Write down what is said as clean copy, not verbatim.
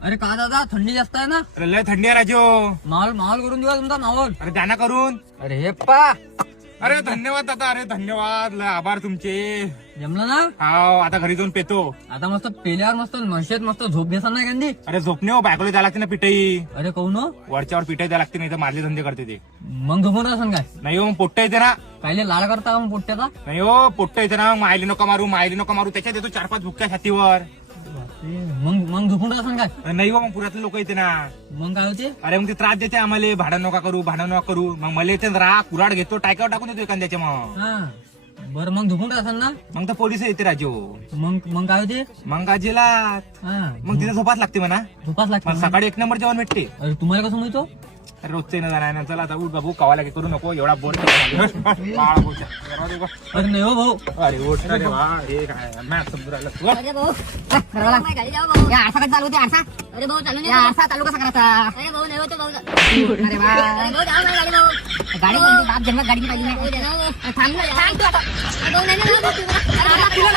अरे का दादा थंडी जास्त आहे ना. अरे लय थंडी आहे राजो. माहोल माहोल करून देऊ तुमचा माहोल. अरे द्या ना करून. अरे हे पा अरे धन्यवाद दादा. अरे धन्यवाद. लय आभार तुमचे. जमलं ना. हाव आता घरी जाऊन पेतो. आता मस्त पेल्यावर मस्त मशेत मस्त झोप घेसान नाही कांदी. अरे झोपणे हो बायकोला द्यायला लागते ना पिठाई. अरे कहू न वरच्यावर पिठाई द्यायला लागते नाही तर मारले धंदे करते ते. मग झोपून राहसन काय. नाही हो पोट्ट येते ना. कायले लाड करता मग पोट्ट्याचा. नाही हो पोट्ट येते ना. मायली नका मारू मायली नका मारू त्याच्यात येतो 4-5 भुक्क्या छातीवर. मग झोपून राहसन काय. नाही हो मग पुरातले लोक येते ना. मग काय होते. अरे मग ते त्रास देते आम्हाला. भाडं नका करू भाडं नका करू. मग मला येते राग कुराड घेतो टाक्यावर टाकून देतो एखाद्याच्या. मग हा बरं मग झोपून राहसन ना. मग तर पोलिस येते राजो. मग काय होते. मग गाजेलात. हा मग तिथे झोपाच लागते म्हणा. झोपाच मला लागते. सकाळी 1 नंबर जेवण भेटते. अरे तुम्हाला कसं माहितो. अरे रोजचे न जाणार. चला आता उठ बाबू कवाला करू नको एवढा बोर. अरे नाही हो भाऊ. अरे उठ रे वा. हे काय मॅच समजून राहिलं तू. अरे भाऊ गाडी जाऊ भाऊ. आरसा कधी चालू होते आरसा. अरे भाऊ चालू नाही. आरसा चालू कसा करायचा. अरे भाऊ नाही होतो भाऊ. अरे वा. अरे भाऊ जाऊ गाडी भाऊ. गाडी कोणती बाप जन्मात गाडी पाहिजे नाही. थांब तू आता. भाऊ नाही ना. तुला